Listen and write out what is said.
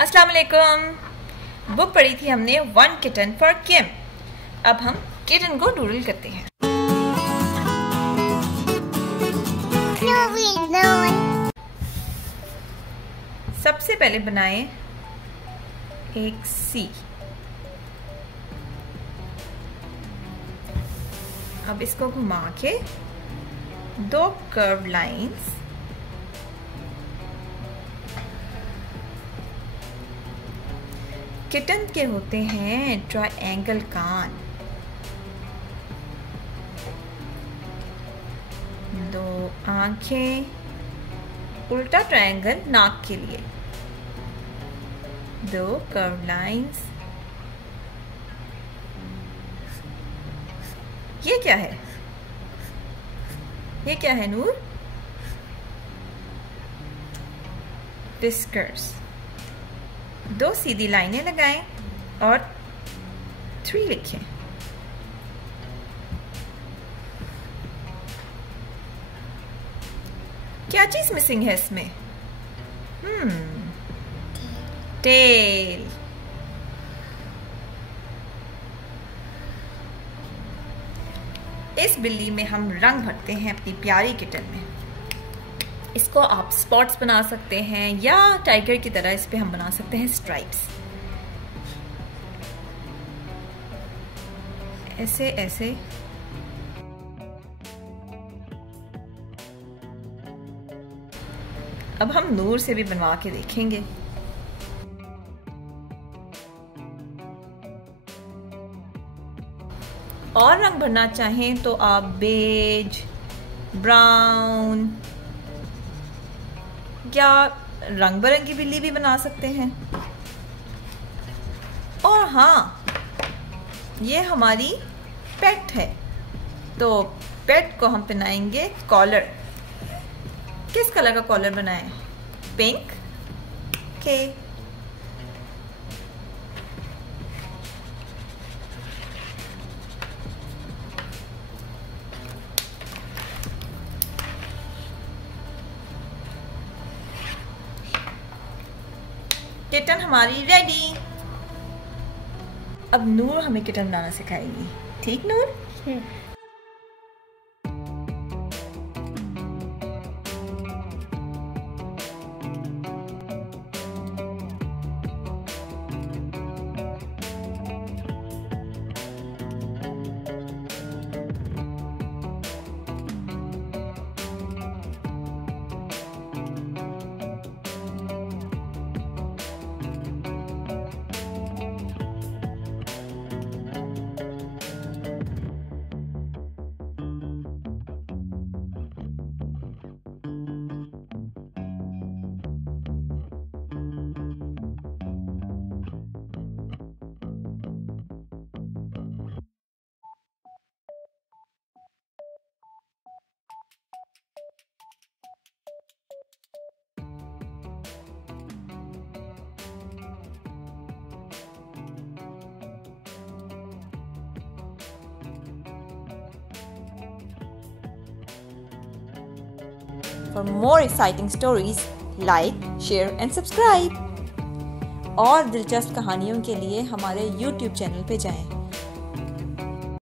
अस्सलाम वालेकुम। बुक पढ़ी थी हमने वन किटन फॉर किम। अब हम किटन को डूडल करते हैं। सबसे पहले बनाएं एक सी। अब इसको घुमा के दो कर्व लाइंस, किटन के होते हैं ट्रायंगल कान, दो आंखें, उल्टा ट्रायंगल नाक के लिए, दो कर्व लाइंस। ये क्या है? ये क्या है नूर? विस्कर्स। दो सीधी लाइनें लगाएं और 3 लिखें। क्या चीज मिसिंग है इसमें? टेल। इस बिल्ली में हम रंग भरते हैं अपनी प्यारी किटन में। इसको आप स्पॉट्स बना सकते हैं या टाइगर की तरह इस पे हम बना सकते हैं स्ट्राइप्स। ऐसे ऐसे अब हम नूर से भी बनवा के देखेंगे। और रंग भरना चाहें तो आप बेज, ब्राउन या रंग बिरंगी बिल्ली भी बना सकते हैं। और हाँ, ये हमारी पेट है तो पेट को हम पहनाएंगे कॉलर। किस कलर का कॉलर बनाएं? पिंक के। किटन हमारी रेडी। अब नूर हमें किटन बनाना सिखाएगी। ठीक नूर? For more exciting stories, like, share and subscribe. और दिलचस्प कहानियों के लिए हमारे YouTube चैनल पे जाएं।